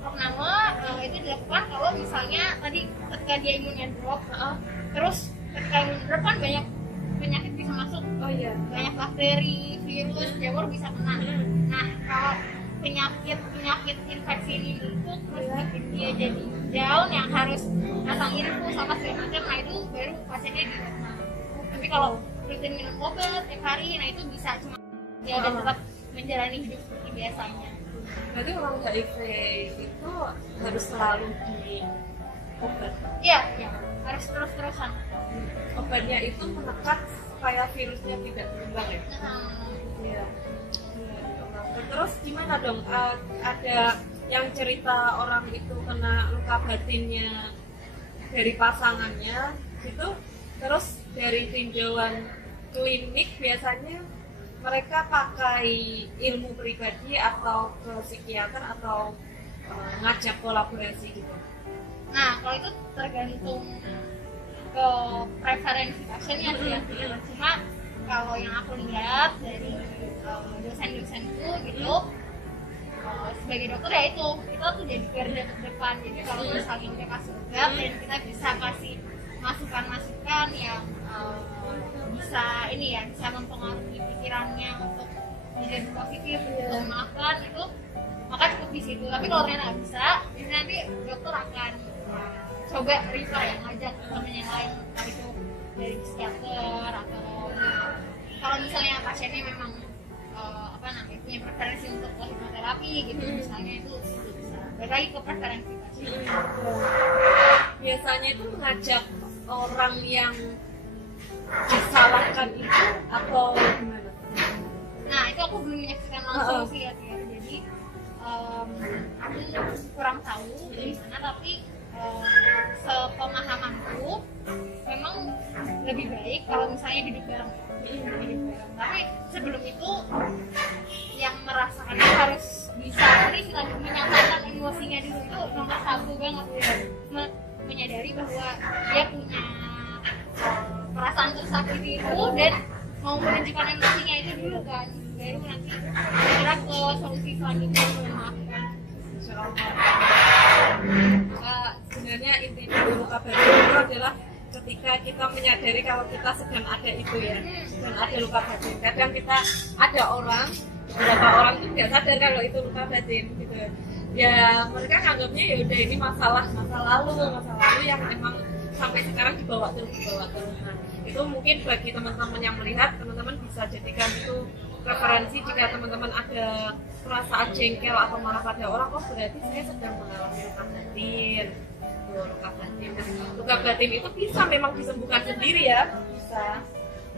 Opname itu dilakukan kalau misalnya tadi ketika dia imunnya drop, terus ketika imun drop kan banyak penyakit bisa masuk. Oh iya. Banyak bakteri, virus, jamur bisa kena. Nah, kalau penyakit infeksi ini itu terus bikin dia jadi down yang harus pasang infus sama segala macam, nah itu baru pasiennya di opname. Tapi kalau rutin minum obat tiap hari, nah itu bisa cuma dia dan tetap menjalani hidup seperti biasanya. Berarti orang HIV itu harus selalu di obat? Iya, harus terus-terusan. Obatnya itu menekan supaya virusnya tidak berkembang ya? Iya. Terus gimana dong? Ada yang cerita orang itu kena luka batinnya dari pasangannya gitu, terus dari tinjauan klinik biasanya mereka pakai ilmu pribadi atau ke psikiater atau ngajak kolaborasi gitu. Nah, kalau itu tergantung ke preferensi pasiennya sih ya. Cuma kalau yang aku lihat dari dosen-dosenku gitu, sebagai dokter ya itu kita tuh jadi garda terdepan. Jadi kalau misalnya udah kasih obat dan kita bisa kasih masukan-masukan yang bisa bisa mempengaruhi pikirannya untuk menjadi positif, untuk memaafkan itu, maka cukup di situ. Tapi kalau ternyata nggak bisa, biasanya nanti dokter akan coba refer yang ngajak temen yang lain, entah itu dari psikiater atau kalau misalnya pasiennya memang punya preferensi untuk hipnoterapi gitu, misalnya itu bisa. Balik lagi ke preferensi pasien. Biasanya itu mengajak orang yang disalahkan itu atau gimana? Nah, itu aku belum menyaksikan langsung sih ya. Jadi aku kurang tahu di sana, tapi sepemahamanku memang lebih baik kalau misalnya duduk bareng. Tapi sebelum itu yang merasakannya harus bisa menyatakan emosinya dulu, itu nomor 1 banget ya. Menyadari bahwa dia punya perasaan tersakiti itu dan mau menunjukkan emosinya itu dulu kan, baru nanti bergerak ke solusi selanjutnya memaafkan. Sebenarnya inti dari luka batin itu adalah ketika kita menyadari kalau kita sedang ada itu ya, dan ada luka batin. Kadang kita ada beberapa orang itu nggak sadar kalau itu luka batin gitu. Ya mereka anggapnya ya udah ini masa lalu yang memang sampai sekarang dibawa terus. Nah, itu mungkin bagi teman-teman yang melihat, teman-teman bisa jadikan itu referensi jika teman-teman ada perasaan jengkel atau marah pada orang, oh berarti saya sedang mengalami luka batin. Luka batin itu bisa memang disembuhkan sendiri ya, bisa.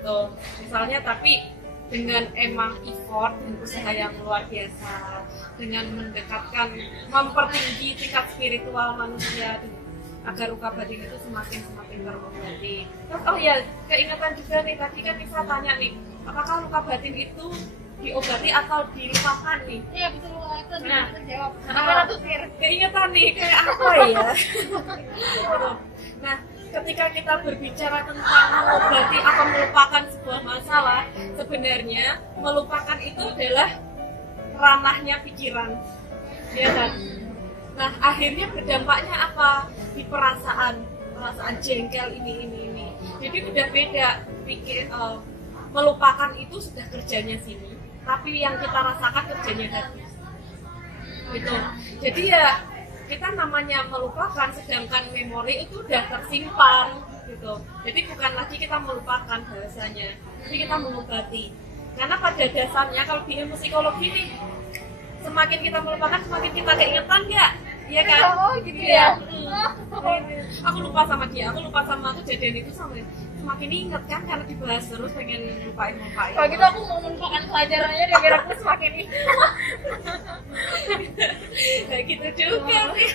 Tuh, misalnya tapi dengan emang effort dan usaha yang luar biasa, dengan mempertinggi tingkat spiritual manusia agar luka batin itu semakin terobati. Terus oh ya, keingatan juga nih, tadi kan Nisa tanya nih, apakah luka batin itu diobati atau dilupakan nih? Iya betul, itu Nah, terjawab. nah, Apa tuh Fir? Keingatan nih, kayak apa ya? Nah, ketika kita berbicara tentang mengobati atau melupakan sebuah masalah, sebenarnya melupakan itu adalah ranahnya pikiran, ya kan? Nah, akhirnya berdampaknya apa? Di perasaan jengkel ini. Jadi udah beda melupakan itu sudah kerjanya sini, tapi yang kita rasakan kerjanya hati. Gitu. Jadi ya kita namanya melupakan, sedangkan memori itu udah tersimpan gitu. Jadi bukan lagi kita melupakan bahasanya, tapi kita mengobati. Karena pada dasarnya kalau di ilmu psikologi nih, semakin kita melupakan semakin kita keingetan nggak? Iya kan? Oh gitu ya. Aku lupa sama dia, aku lupa sama kejadian itu, semakin inget kan karena dibahas terus, pengen lupain. Kalau gitu aku mau melupakan pelajarannya deh biar aku semakin kayak gitu juga sih.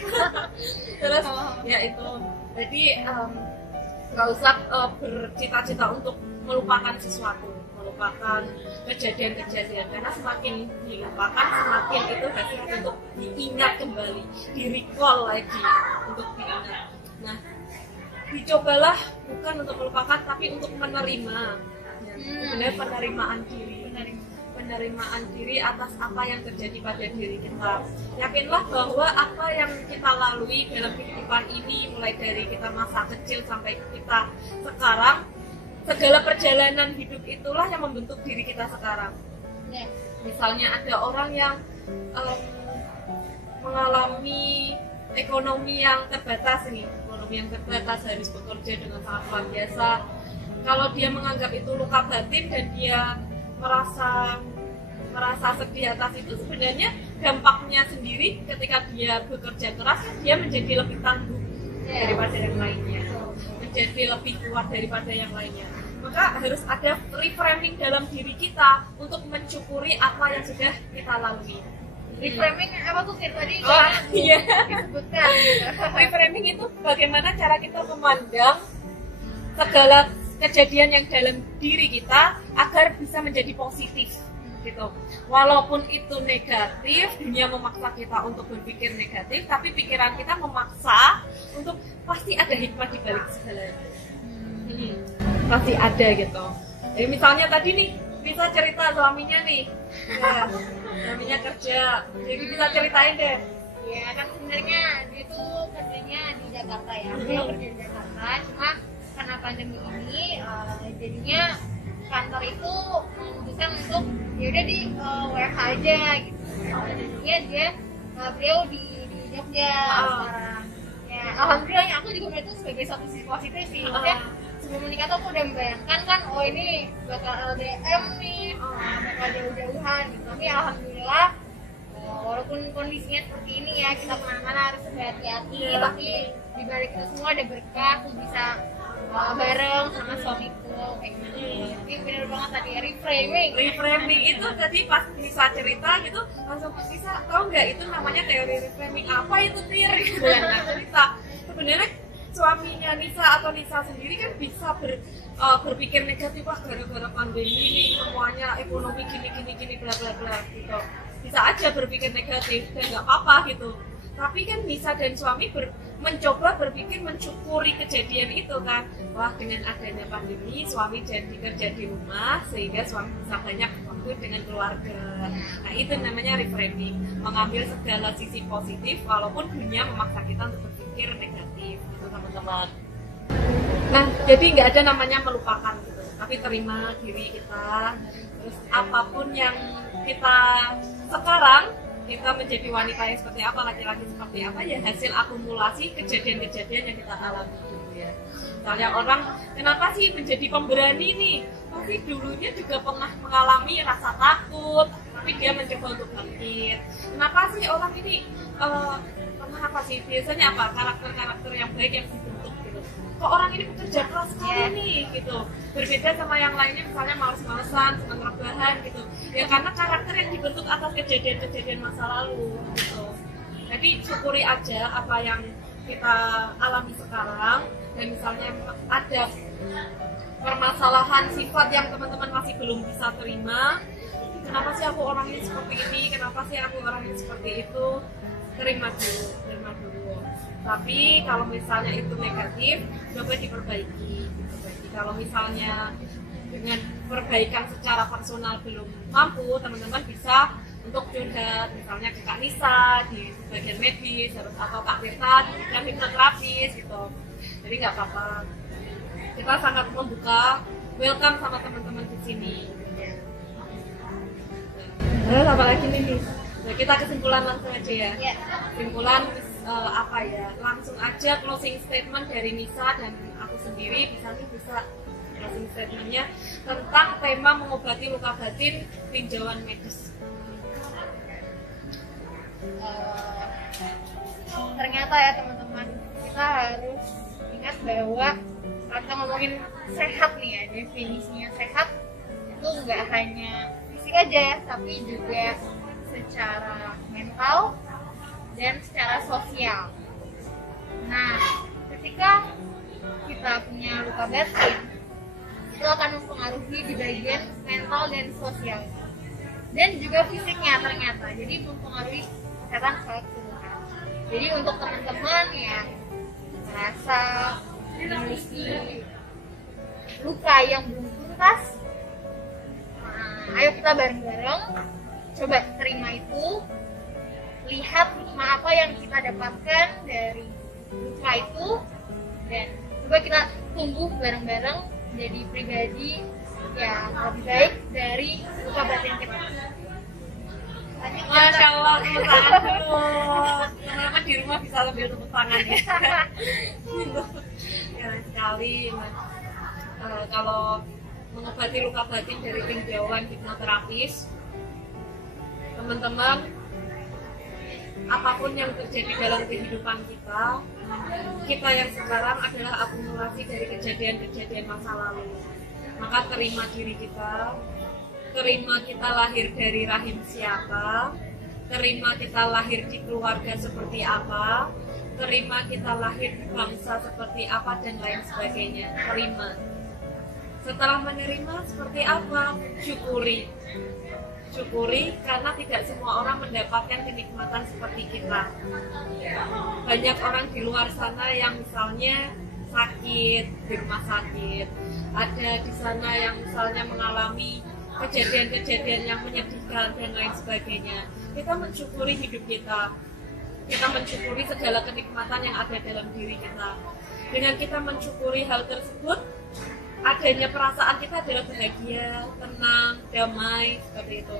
Terus ya itu, jadi nggak usah bercita-cita untuk melupakan sesuatu, melupakan kejadian-kejadian, karena semakin dilupakan semakin itu hasil untuk diingat kembali, di-recall lagi untuk diingat. Nah, dicobalah bukan untuk melupakan tapi untuk menerima. Benar, penerimaan diri atas apa yang terjadi pada diri kita. Yakinlah bahwa apa yang kita lalui dalam kehidupan ini, mulai dari kita masa kecil sampai kita sekarang, segala perjalanan hidup itulah yang membentuk diri kita sekarang. Misalnya ada orang yang mengalami ekonomi yang terbatas nih, harus bekerja dengan sangat luar biasa. Kalau dia menganggap itu luka batin dan dia merasa sedih atas itu, sebenarnya dampaknya sendiri ketika dia bekerja keras, dia menjadi lebih tangguh daripada yang lainnya, menjadi lebih kuat daripada yang lainnya. Maka harus ada reframing dalam diri kita untuk mensyukuri apa yang sudah kita lalui. Reframing apa tuh tadi? Iya. Disebutkan. Reframing itu bagaimana cara kita memandang segala kejadian yang dalam diri kita agar bisa menjadi positif gitu. Walaupun itu negatif, dunia memaksa kita untuk berpikir negatif, tapi pikiran kita memaksa untuk pasti ada hikmah di balik segalanya. Pasti ada gitu. Jadi misalnya tadi nih, bisa cerita suaminya nih, ya, suaminya kerja, jadi bisa ceritain deh. Ya kan sebenarnya dia tuh kerjanya di Jakarta ya, dia kerja di Jakarta, cuma karena pandemi ini jadinya kantor itu memutuskan untuk yaudah di WFH aja gitu. Jadinya beliau di Jogja sekarang. Ya alhamdulillah aku juga melihat itu sebagai satu sisi positif sih. Maksudnya sebelum menikah tuh aku udah membayangkan kan, oh ini bakal LDM nih, bakal jauh-jauhan gitu. Tapi alhamdulillah walaupun kondisinya seperti ini ya, kita kemana-mana harus berhati-hati, tapi dibalik itu semua ada berkah, aku bisa bareng sama suamiku kayak gitu. Jadi bener banget tadi reframing Itu tadi pas bisa cerita gitu, langsung bisa tahu nggak itu namanya teori reframing apa itu Tir? Nah, cerita sebenarnya suaminya Nisa atau Nisa sendiri kan bisa berpikir negatif, wah gara-gara pandemi ini semuanya ekonomi gini bla bla bla gitu. Bisa aja berpikir negatif dan nggak apa-apa gitu. Tapi kan Nisa dan suami mencoba berpikir mensyukuri kejadian itu kan. Wah, dengan adanya pandemi suami jadi kerja di rumah sehingga suami bisa banyak waktu dengan keluarga. Nah, itu namanya reframing, mengambil segala sisi positif walaupun dunia memaksa kita untuk berpikir negatif gitu teman-teman. Nah, jadi nggak ada namanya melupakan gitu, tapi terima diri kita. Terus apapun yang kita sekarang, kita menjadi wanita yang seperti apa, laki-laki seperti apa, ya hasil akumulasi kejadian-kejadian yang kita alami gitu ya. Misalnya orang, kenapa sih menjadi pemberani nih? Pasti dulunya juga pernah mengalami rasa takut, tapi dia mencoba untuk bangkit. Kenapa sih orang ini pernah apa sih? Biasanya apa? Karakter-karakter yang baik yang dibentuk gitu. Kok orang ini bekerja keras sekali nih gitu. Berbeda sama yang lainnya, misalnya males-malesan, senang rebahan gitu. Ya karena karakter yang dibentuk atas kejadian-kejadian masa lalu gitu. Jadi syukuri aja apa yang kita alami sekarang, dan misalnya ada permasalahan sifat yang teman-teman masih belum bisa terima, kenapa sih aku orangnya seperti ini, kenapa sih aku orangnya seperti itu, terima dulu. Tapi kalau misalnya itu negatif, coba diperbaiki. Kalau misalnya dengan perbaikan secara personal belum mampu, teman-teman bisa untuk curhat, misalnya ke Kak Nisa di bagian medis, atau Kak Tirta di bagian hipnoterapis gitu. Jadi nggak apa-apa. Kita sangat membuka, welcome sama teman-teman di sini. Terus apa lagi nih? Nah, kita kesimpulan langsung aja ya. Kesimpulan apa ya? Langsung aja closing statement dari Nisa dan aku sendiri. Bisa closing statementnya tentang tema mengobati luka batin tinjauan medis. Ternyata ya teman-teman, kita harus ingat bahwa kalau kita ngomongin sehat nih ya, definisinya sehat itu nggak hanya fisik aja, tapi juga secara mental dan secara sosial. Nah, ketika kita punya luka batin, itu akan mempengaruhi di bagian mental dan sosial, dan juga fisiknya ternyata. Jadi mempengaruhi kesehatan secara keseluruhan. Jadi untuk teman-teman yang merasa memiliki luka yang belum tuntas, ayo kita bareng-bareng coba terima itu, lihat hikmah apa yang kita dapatkan dari luka itu, dan coba kita tumbuh bareng-bareng menjadi pribadi yang lebih baik dari luka batin kita. Masya Allah, tepuk tangan dulu. Teman-teman di rumah bisa sambil tepuk tangan ya. Keren sekali. Kalau mengobati luka batin dari tinjauan hipnoterapis, teman-teman, apapun yang terjadi dalam kehidupan kita yang sekarang adalah akumulasi dari kejadian-kejadian masa lalu. Maka terima diri kita, terima kita lahir dari rahim siapa, terima kita lahir di keluarga seperti apa, terima kita lahir di bangsa seperti apa, dan lain sebagainya. Terima. Setelah menerima seperti apa? Syukuri karena tidak semua orang mendapatkan kenikmatan seperti kita. Banyak orang di luar sana yang misalnya sakit di rumah sakit, ada di sana yang misalnya mengalami kejadian-kejadian yang menyedihkan dan lain sebagainya. Kita mensyukuri hidup kita mensyukuri segala kenikmatan yang ada dalam diri kita. Dengan kita mensyukuri hal tersebut, adanya perasaan kita adalah bahagia, tenang, damai, seperti itu.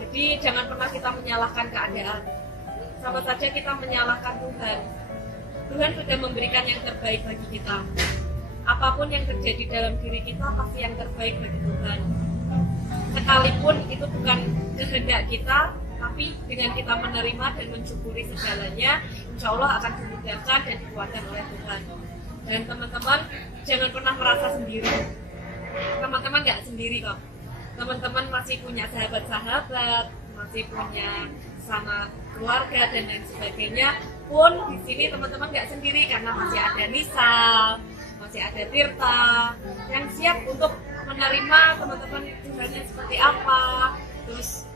Jadi jangan pernah kita menyalahkan keadaan. Sama saja kita menyalahkan Tuhan. Tuhan sudah memberikan yang terbaik bagi kita. Apapun yang terjadi dalam diri kita pasti yang terbaik bagi Tuhan. Sekalipun itu bukan kehendak kita, tapi dengan kita menerima dan mensyukuri segalanya, insya Allah akan dimudahkan dan dikuatkan oleh Tuhan. Dan teman-teman, jangan pernah merasa sendiri. Teman-teman nggak sendiri kok. Teman-teman masih punya sahabat-sahabat, masih punya sama keluarga dan lain sebagainya. Pun di sini teman-teman nggak sendiri karena masih ada Nisa, masih ada Tirta yang siap untuk menerima teman-teman Tuhannya seperti apa, terus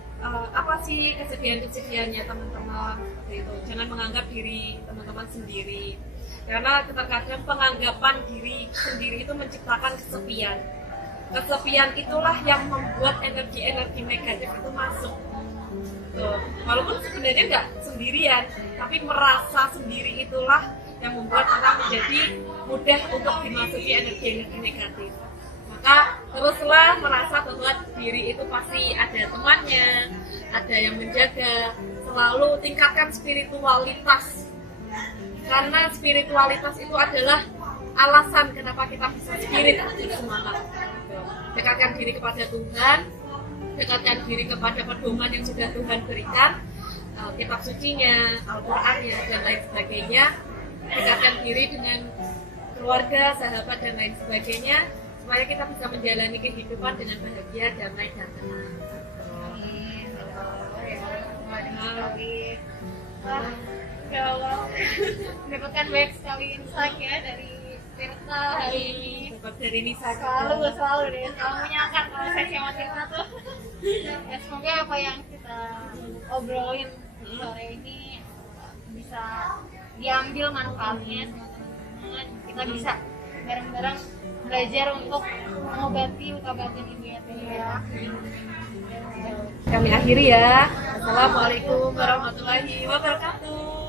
apa sih kesedihan-kesedihannya teman-teman, seperti itu. Jangan menganggap diri teman-teman sendiri. Karena terkadang penganggapan diri sendiri itu menciptakan kesepian. Kesepian itulah yang membuat energi-energi negatif itu masuk. Tuh. Walaupun sebenarnya nggak sendirian, tapi merasa sendiri itulah yang membuat orang menjadi mudah untuk dimasuki energi-energi negatif. Maka teruslah merasa bahwa diri itu pasti ada temannya, ada yang menjaga. Selalu tingkatkan spiritualitas. Karena spiritualitas itu adalah alasan kenapa kita bisa spirit bersemangat. Dekatkan diri kepada Tuhan, dekatkan diri kepada pedoman yang sudah Tuhan berikan, kitab sucinya, Al-Qur'annya, dan lain sebagainya. Dekatkan diri dengan keluarga, sahabat, dan lain sebagainya, supaya kita bisa menjalani kehidupan dengan bahagia, damai, dan tenang. Amin. Ya Allah, mendapatkan banyak sekali insight ya dari Tirta hari ini. Dapat dari Nisa Selalu deh, selalu menyenangkan kalau saya sama Tirta tuh. Ya, semoga apa yang kita obrolin sore ini bisa diambil manfaatnya sama teman-teman. Kita bisa bareng-bareng belajar untuk mengobati luka batin ibu ya. Kami akhiri ya. Assalamualaikum warahmatullahi wabarakatuh.